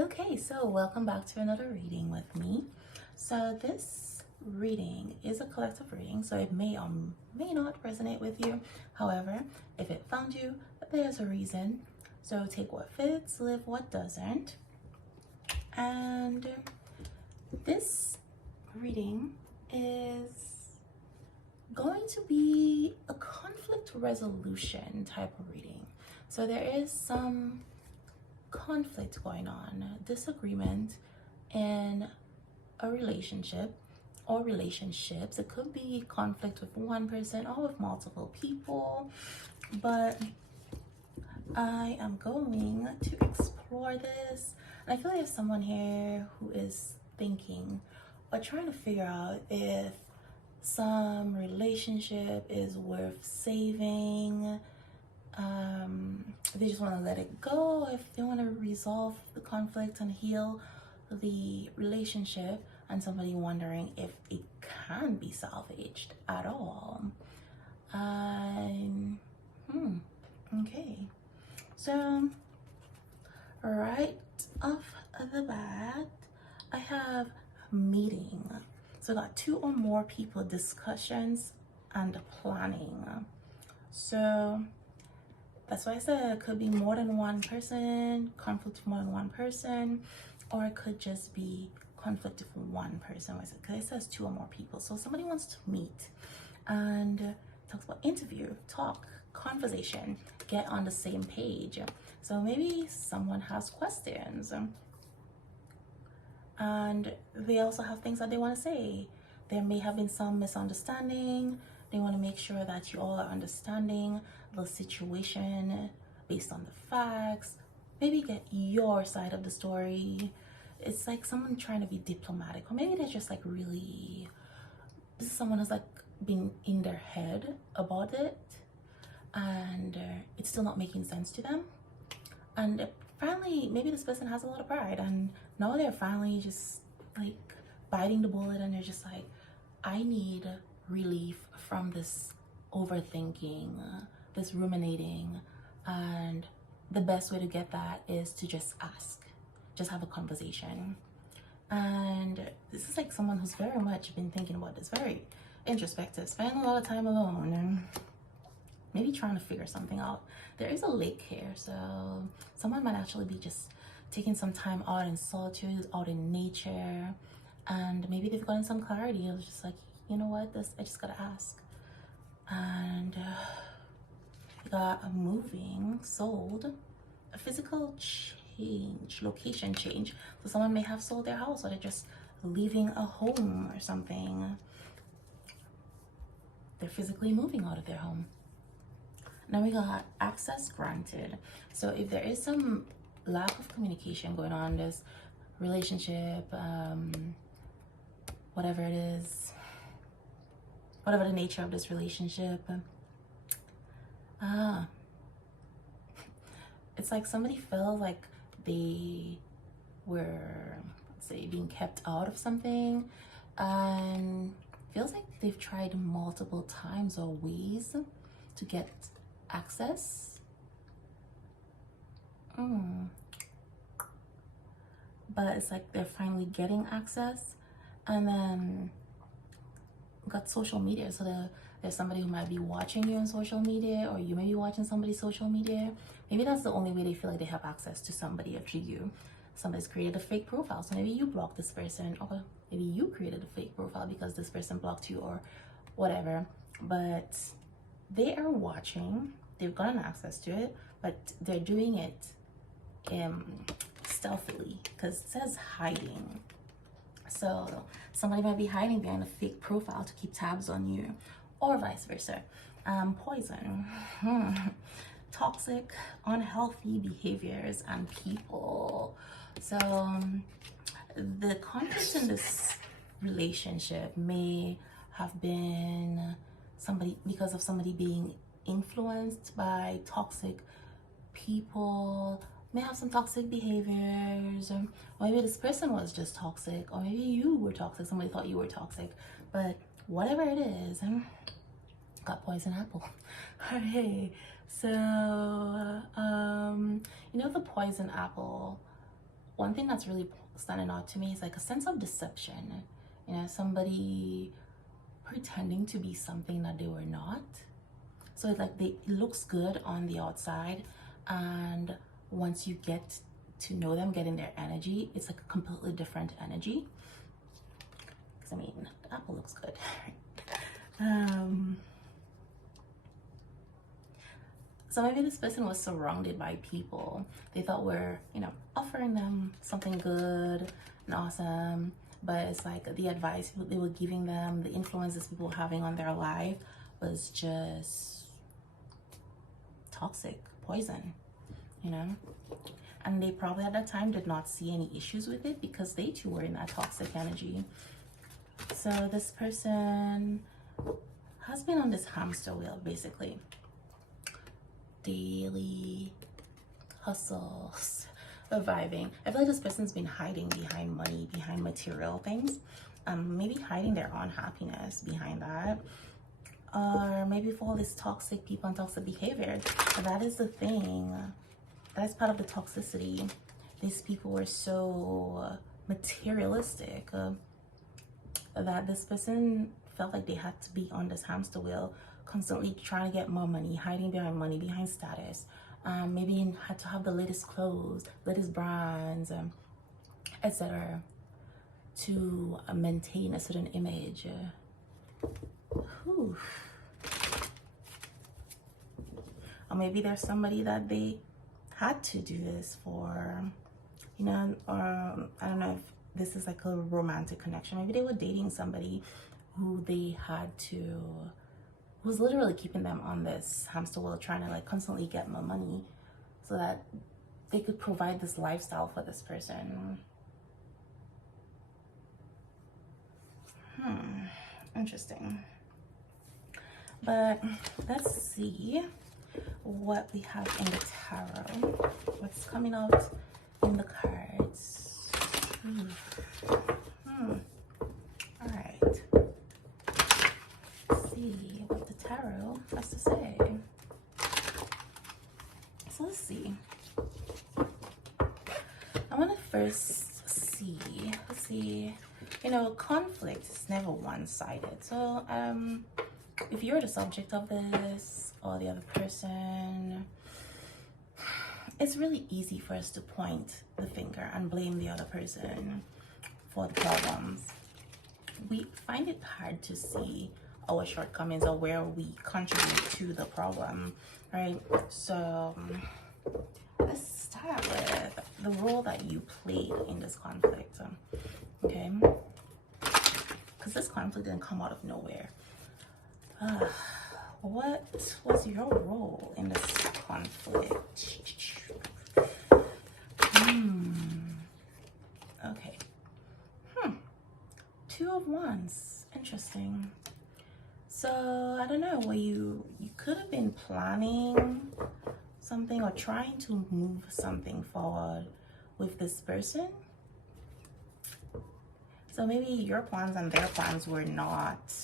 Okay, so welcome back to another reading with me. So this reading is a collective reading, so it may or may not resonate with you. However, if it found you, there's a reason. So take what fits, leave what doesn't. And this reading is going to be a conflict resolution type of reading. So there is some conflict going on, disagreement in a relationship or relationships. It could be conflict with one person or with multiple people, but I am going to explore this. And I feel like there's someone here who is thinking or trying to figure out if some relationship is worth saving. If they just want to let it go, if they want to resolve the conflict and heal the relationship, and somebody wondering if it can be salvaged at all. Okay, so right off the bat, I have meeting. So I got two or more people, discussions, and planning. So that's why I said it could be more than one person, conflict with more than one person, or it could just be conflict with one person. Because it says two or more people. So somebody wants to meet and talks about interview, talk, conversation, get on the same page. So maybe someone has questions and they also have things that they want to say. There may have been some misunderstanding. They want to make sure that you all are understanding the situation based on the facts. Maybe get your side of the story. It's like someone trying to be diplomatic, or maybe they're just like really, this is someone who's like been in their head about it and it's still not making sense to them. And finally, maybe this person has a lot of pride and now they're finally just like biting the bullet and they're just like, I need relief from this overthinking, this ruminating, and the best way to get that is to just ask, just have a conversation. And this is like someone who's very much been thinking about this, very introspective, spending a lot of time alone and maybe trying to figure something out. There is a lake here, so someone might actually be just taking some time out in solitude, out in nature, and maybe they've gotten some clarity. It was just like, you know what, I just gotta ask. And we got a moving, sold, a physical change, location change. So someone may have sold their house or they're just leaving a home or something. They're physically moving out of their home. Now we got access granted. So if there is some lack of communication going on in this relationship, whatever it is, whatever the nature of this relationship, it's like somebody felt like they were, let's say, being kept out of something, and feels like they've tried multiple times or ways to get access. But it's like they're finally getting access, and then got social media. So there's somebody who might be watching you on social media, or you may be watching somebody's social media. Maybe that's the only way they feel like they have access to somebody or to you. Somebody's created a fake profile, so maybe you blocked this person, or maybe you created a fake profile because this person blocked you or whatever. But they are watching, they've gotten access to it, but they're doing it stealthily, because it says hiding. So somebody might be hiding behind a fake profile to keep tabs on you, or vice versa. Poison, toxic, unhealthy behaviors and people. So the conflict in this relationship may have been because of somebody being influenced by toxic people, may have some toxic behaviors, or maybe this person was just toxic, or maybe you were toxic, somebody thought you were toxic. But whatever it is, got poison apple. Okay, so you know the poison apple one thing that's really standing out to me is like a sense of deception. You know, somebody pretending to be something that they were not. So it's like it looks good on the outside, and once you get to know them, get in their energy, it's like a completely different energy. Because I mean, the apple looks good. So maybe this person was surrounded by people they thought were, you know, offering them something good and awesome, but it's like the advice they were giving them, the influences people were having on their life was just toxic, poison, you know? And they probably at that time did not see any issues with it because they too were in that toxic energy. So this person has been on this hamster wheel, basically. Daily hustles, surviving. I feel like this person's been hiding behind money, behind material things. Maybe hiding their unhappiness behind that. Or maybe for all these toxic people and toxic behavior. That is the thing. That is part of the toxicity. These people were so materialistic that this person felt like they had to be on this hamster wheel, constantly trying to get more money, hiding behind money, behind status. Maybe had to have the latest clothes, latest brands, etc. to maintain a certain image. Whew. Or maybe there's somebody that they had to do this for, you know, or I don't know if this is like a romantic connection. Maybe they were dating somebody who they had to, who's literally keeping them on this hamster wheel, trying to like constantly get more money so that they could provide this lifestyle for this person. Interesting. But let's see what we have in the tarot. What's coming out in the cards? All right. Let's see what the tarot has to say. So let's see. I want to first see. Let's see. You know, conflict is never one-sided. So, if you're the subject of this or the other person, it's really easy for us to point the finger and blame the other person for the problems. We find it hard to see our shortcomings or where we contribute to the problem, right? So let's start with the role that you played in this conflict, okay? Because this conflict didn't come out of nowhere. What was your role in this conflict? Okay. Two of Wands. Interesting. So I don't know, where you could have been planning something or trying to move something forward with this person. So maybe your plans and their plans were not,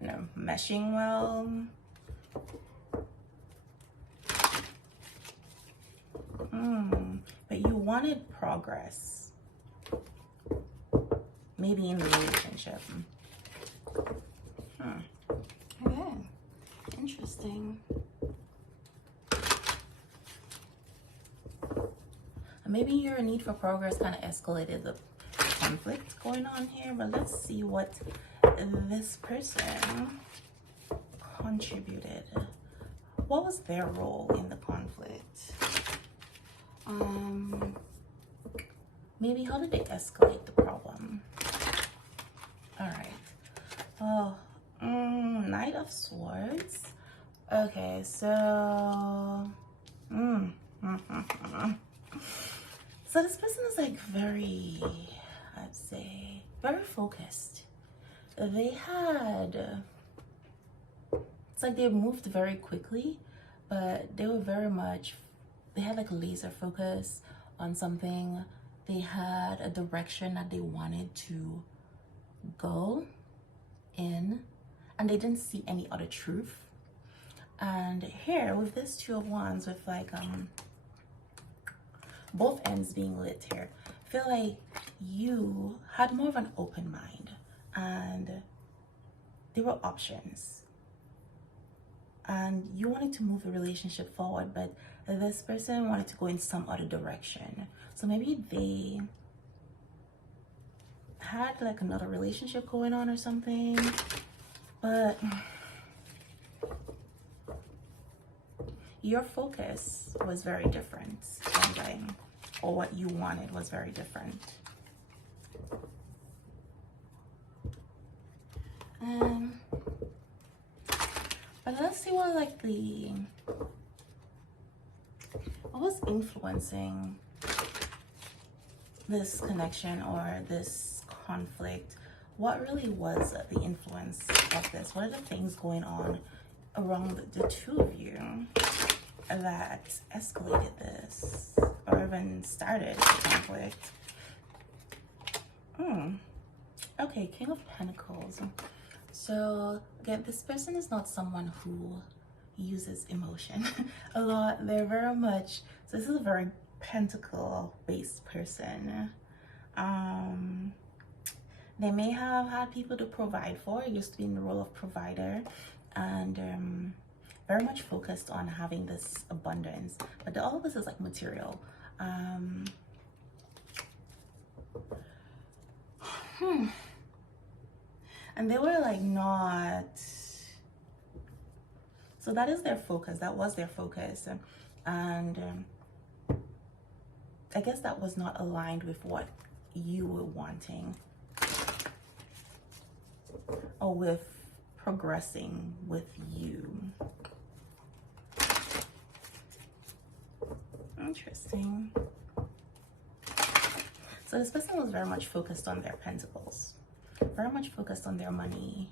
you know, meshing well. But you wanted progress. Maybe in the relationship. Okay. Interesting. Maybe your need for progress kind of escalated the conflict going on here, but let's see what this person contributed. What was their role in the conflict? Maybe how did they escalate the problem? All right. Oh, Knight of Swords. Okay, so so this person is like very, I'd say, very focused. They had, it's like they moved very quickly, but they were very much, they had like a laser focus on something. They had a direction that they wanted to go in, and they didn't see any other truth. And here with this Two of Wands, with like both ends being lit here. I feel like you had more of an open mind and there were options. And you wanted to move the relationship forward, but this person wanted to go in some other direction. So maybe they had like another relationship going on or something, but your focus was very different, or what you wanted was very different. But let's see what was influencing this connection or this conflict. What really was the influence of this? What are the things going on around the two of you that escalated this or even started the conflict? Okay, King of Pentacles. So again, this person is not someone who uses emotion a lot. They're very much, so this is a very pentacle based person. They may have had people to provide for, used to be in the role of provider, and very much focused on having this abundance, but all of this is like material. And they were like not, so that is their focus, that was their focus, and I guess that was not aligned with what you were wanting or with progressing with you. Interesting. So this person was very much focused on their pentacles, very much focused on their money.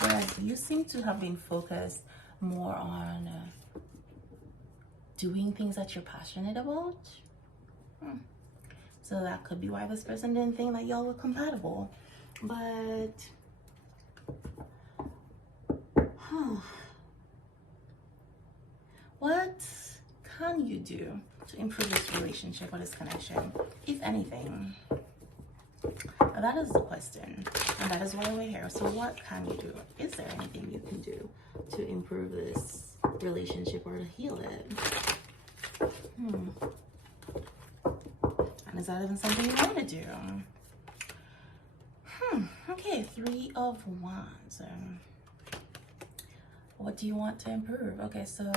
Whereas you seem to have been focused more on doing things that you're passionate about. So that could be why this person didn't think that y'all were compatible. But what can you do to improve this relationship or this connection, if anything? That is the question, and that is why we're here. So what can you do? Is there anything you can do to improve this relationship or to heal it? And is that even something you want to do? Okay, Three of Wands. What do you want to improve? Okay, so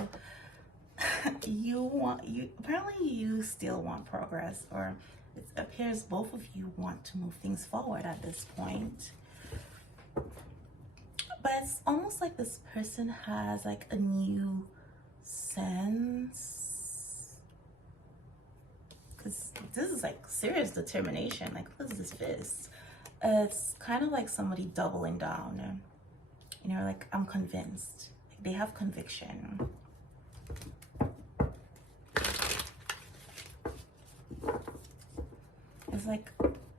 apparently you still want progress, or it appears both of you want to move things forward at this point. But it's almost like this person has like a new sense, because this is like serious determination. Like, what is this fist? It's kind of like somebody doubling down, you know, like, I'm convinced. Like, they have conviction. It's like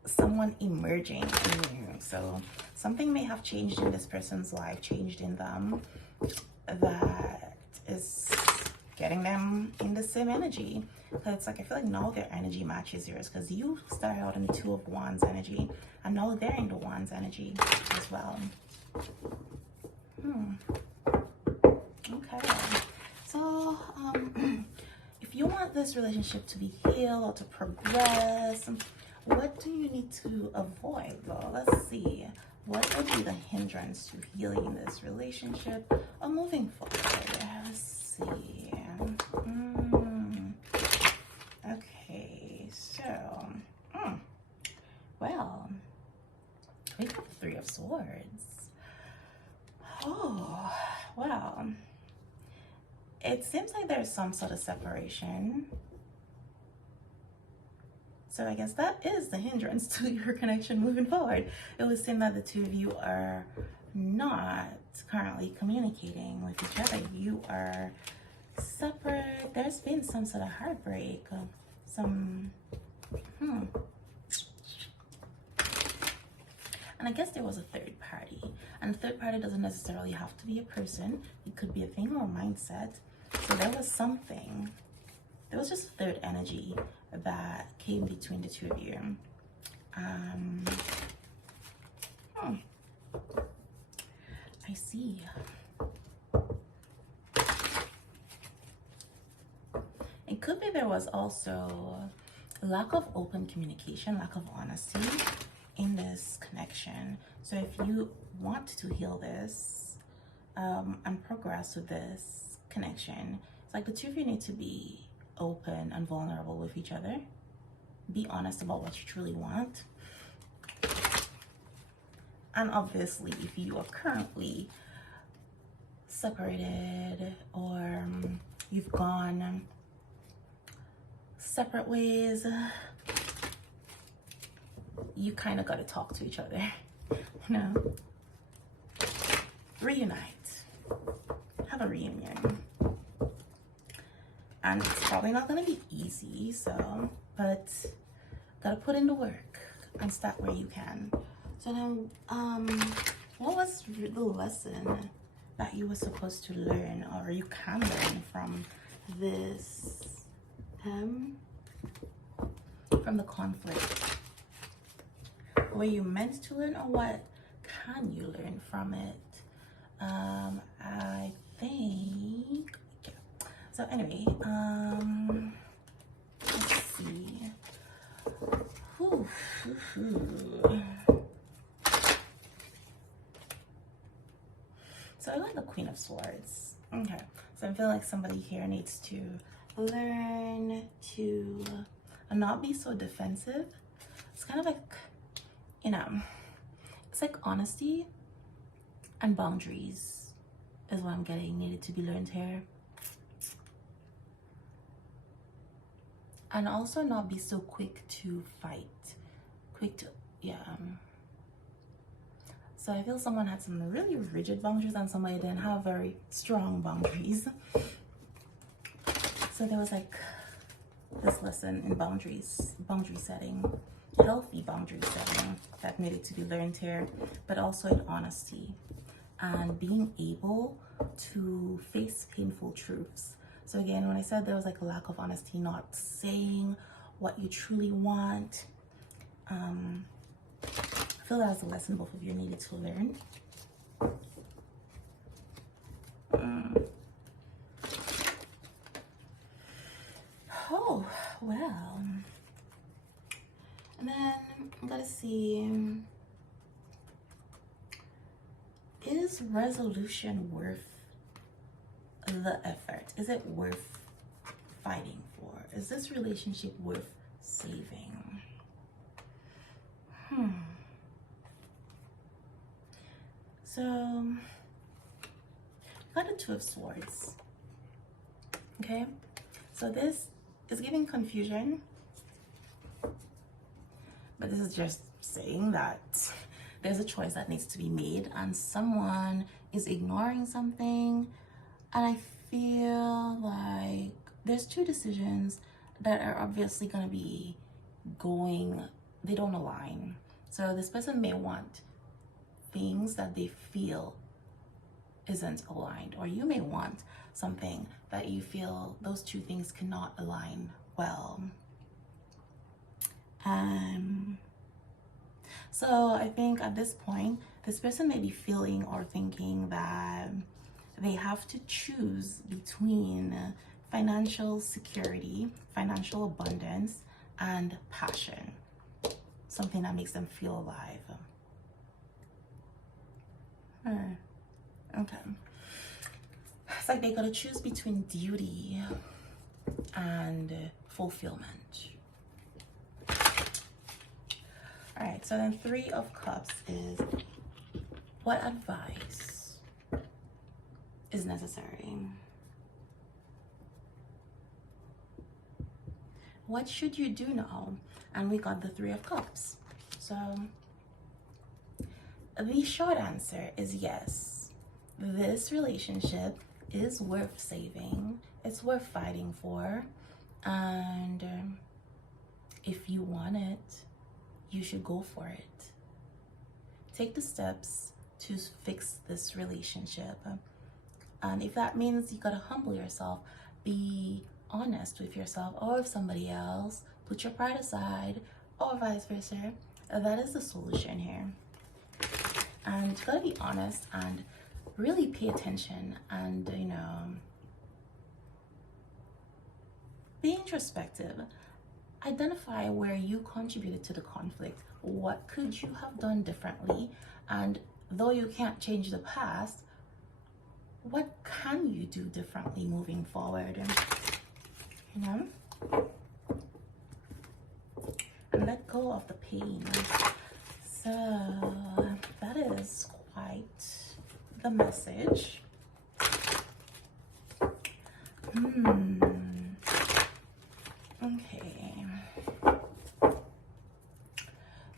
someone emerging in you. So something may have changed in this person's life, changed in them, that is getting them in the same energy. Because it's like, I feel like now their energy matches yours, because you started out in the Two of Wands energy, and now they're in the Wands energy as well. Okay. So if you want this relationship to be healed or to progress, what do you need to avoid, though? Let's see. What would be the hindrance to healing this relationship or moving forward? Let's see. Okay, so, well, we got the Three of Swords. Oh, well, it seems like there's some sort of separation. So I guess that is the hindrance to your connection moving forward. It would seem that the two of you are not currently communicating with each other. You are separate. There's been some sort of heartbreak, and I guess there was a third party. And the third party doesn't necessarily have to be a person. It could be a thing or a mindset. So there was something, there was just third energy that came between the two of you. I see. It could be there was also a lack of open communication, lack of honesty in this connection. So if you want to heal this and progress with this connection, it's like the two of you need to be open and vulnerable with each other. Be honest about what you truly want. And obviously, if you are currently separated or you've gone separate ways, you kind of got to talk to each other, you know? Reunite. Have a reunion. And it's probably not going to be easy, so, but gotta put in the work and start where you can. So now, what was the lesson that you were supposed to learn, or you can learn from this, from the conflict? Were you meant to learn, or what can you learn from it? I think, okay. So anyway, let's see. So I got the Queen of Swords. Okay, so I feel like somebody here needs to learn to not be so defensive. It's kind of like, you know, it's like honesty and boundaries is what I'm getting needed to be learned here. And also not be so quick to fight. Quick to, yeah. So I feel someone had some really rigid boundaries and somebody didn't have very strong boundaries. So there was like this lesson in boundaries, boundary setting, healthy boundary setting that needed to be learned here, but also in honesty and being able to face painful truths. So again, when I said there was like a lack of honesty, not saying what you truly want, I feel that was a lesson both of you needed to learn. Oh, well. And then I'm gonna see, is resolution worth the effort? Is it worth fighting for? Is this relationship worth saving? So, got the Two of Swords. Okay, so this is giving confusion, but this is just saying that there's a choice that needs to be made and someone is ignoring something. And I feel like there's two decisions that are obviously going to be going, they don't align. So this person may want things that they feel isn't aligned, or you may want something that you feel those two things cannot align well. So I think at this point, this person may be feeling or thinking that they have to choose between financial security, financial abundance, and passion. Something that makes them feel alive. Okay. It's like they gotta choose between duty and fulfillment. All right, so then Three of Cups is what advice is necessary? What should you do now? And we got the Three of Cups. So the short answer is yes. This relationship is worth saving. It's worth fighting for. And if you want it, you should go for it. Take the steps to fix this relationship. And if that means you gotta humble yourself, be honest with yourself or with somebody else, put your pride aside, or vice versa, that is the solution here. And you gotta be honest and really pay attention and, you know, be introspective. Identify where you contributed to the conflict. What could you have done differently? And though you can't change the past, what can you do differently moving forward? You know? And let go of the pain. So that is quite the message. Okay.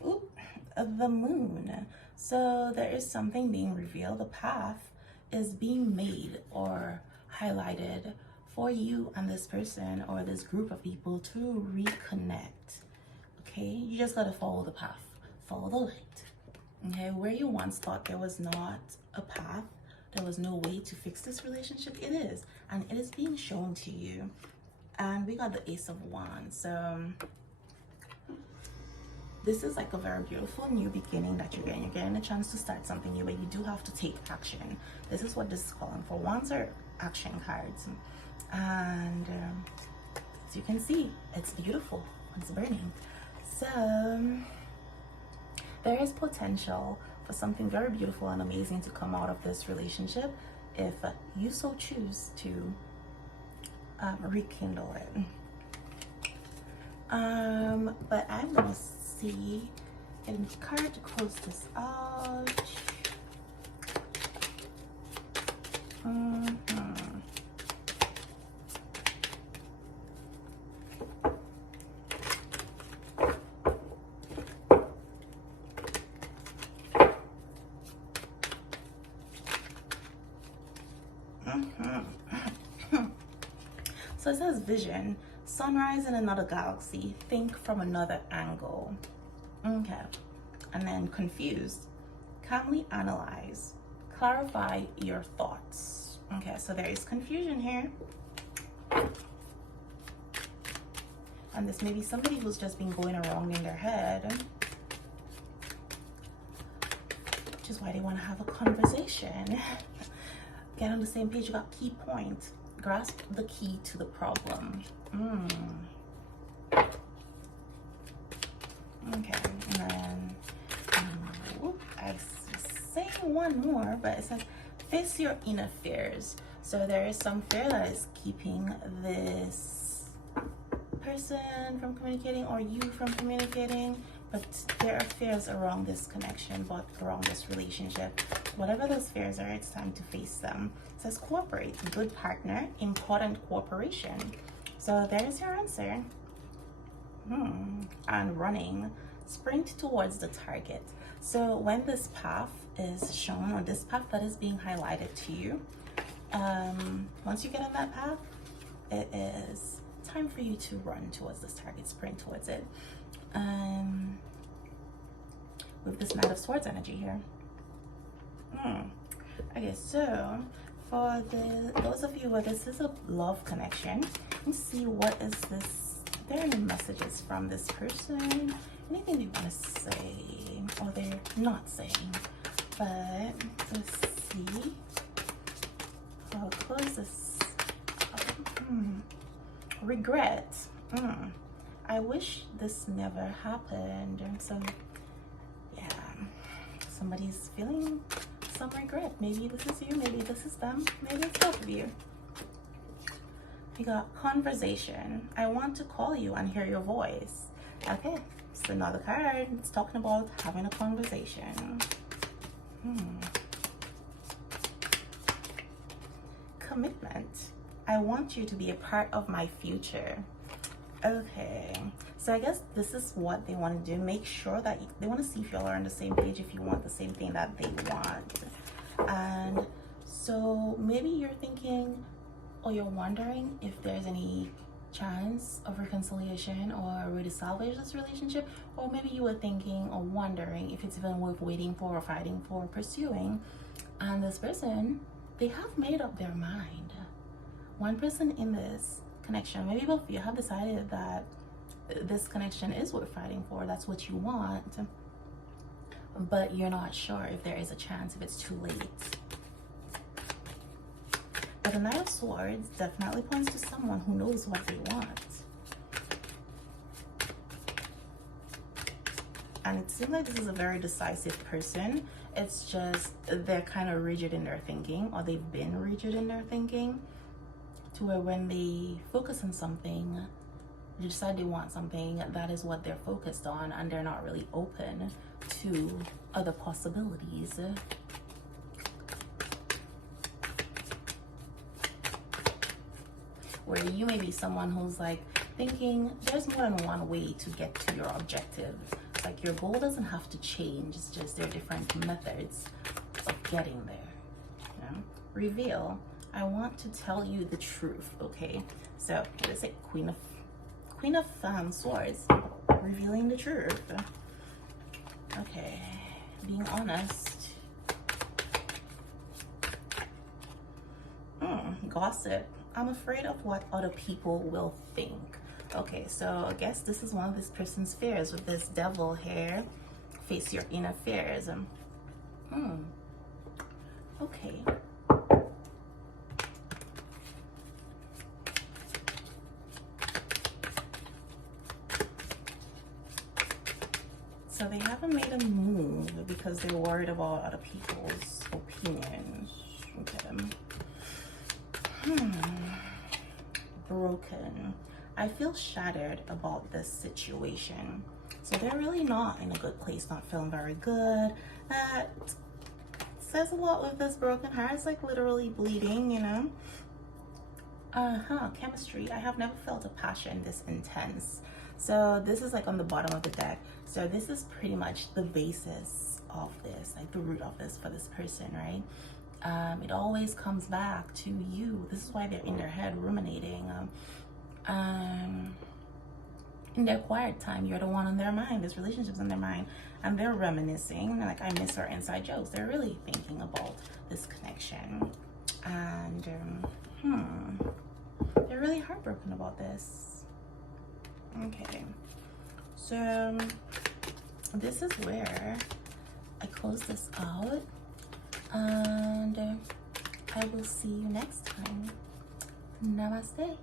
Oop, the moon. So there is something being revealed. The path is being made or highlighted for you and this person or this group of people to reconnect. Okay, you just gotta follow the path, follow the light. Okay, where you once thought there was not a path, there was no way to fix this relationship, it is, and it is being shown to you. And we got the Ace of Wands. So this is like a very beautiful new beginning that you're getting. You're getting a chance to start something new, but you do have to take action. This is what this is calling for. Wands are action cards. And as you can see, it's beautiful. It's burning. So there is potential for something very beautiful and amazing to come out of this relationship if you so choose to rekindle it. But I'm gonna see getting the card to close this out. So it says vision, sunrise in another galaxy, think from another angle. Okay. And then confused, calmly analyze, clarify your thoughts. Okay, so there is confusion here. And this may be somebody who's just been going around in their head, which is why they want to have a conversation. Get on the same page. You got key point. Grasp the key to the problem. Okay, and then I was saying one more, but it says face your inner fears. So there is some fear that is keeping this person from communicating or you from communicating, but there are fears around this connection, but around this relationship. Whatever those fears are, it's time to face them. It says cooperate, good partner, important cooperation. So there's your answer. And running, sprint towards the target. So when this path is shown, or this path that is being highlighted to you, once you get on that path, it is time for you to run towards this target, sprint towards it. With this Knight of Swords energy here. Okay, so for those of you where this is a love connection, let's see what is this. Are there any messages from this person? Anything they want to say or they're not saying? But let's see. I'll close this. Regret. I wish this never happened. So yeah, somebody's feeling some regret. Maybe this is you, maybe this is them, maybe it's both of you. We got conversation. I want to call you and hear your voice. Okay, it's another card. It's talking about having a conversation. Commitment. I want you to be a part of my future. Okay, so I guess this is what they want to do. Make sure that they want to see if y'all are on the same page, if you want the same thing that they want. And so maybe you're thinking, or you're wondering if there's any chance of reconciliation or already salvage this relationship, or maybe you were thinking or wondering if it's even worth waiting for or fighting for or pursuing. And this person, they have made up their mind. One person in this connection, maybe both of you, have decided that this connection is worth fighting for. That's what you want, but you're not sure if there is a chance, if it's too late. But the Knight of Swords definitely points to someone who knows what they want. And it seems like this is a very decisive person. It's just they're kind of rigid in their thinking, or they've been rigid in their thinking, to where when they focus on something, they decide they want something, that is what they're focused on, and they're not really open to other possibilities. Where you may be someone who's like thinking there's more than one way to get to your objective. Like your goal doesn't have to change, it's just there are different methods of getting there. You know? Reveal. I want to tell you the truth, okay? So what is it? Queen of Swords, revealing the truth. Okay, being honest. Gossip. I'm afraid of what other people will think. Okay, so I guess this is one of this person's fears with this devil here. Face your inner fears. Okay. So they haven't made a move because they're worried about other people's opinions. Okay. Broken. I feel shattered about this situation. So they're really not in a good place, not feeling very good. That says a lot with this broken heart. It's like literally bleeding, you know? Chemistry. I have never felt a passion this intense. So this is like on the bottom of the deck. So this is pretty much the basis of this, like the root of this for this person, right? It always comes back to you. This is why they're in their head ruminating. In their quiet time, you're the one on their mind. This relationship's on their mind, and they're reminiscing. Like, I miss our inside jokes. They're really thinking about this connection, and they're really heartbroken about this. Okay, so this is where I close this out. And I will see you next time. Namaste.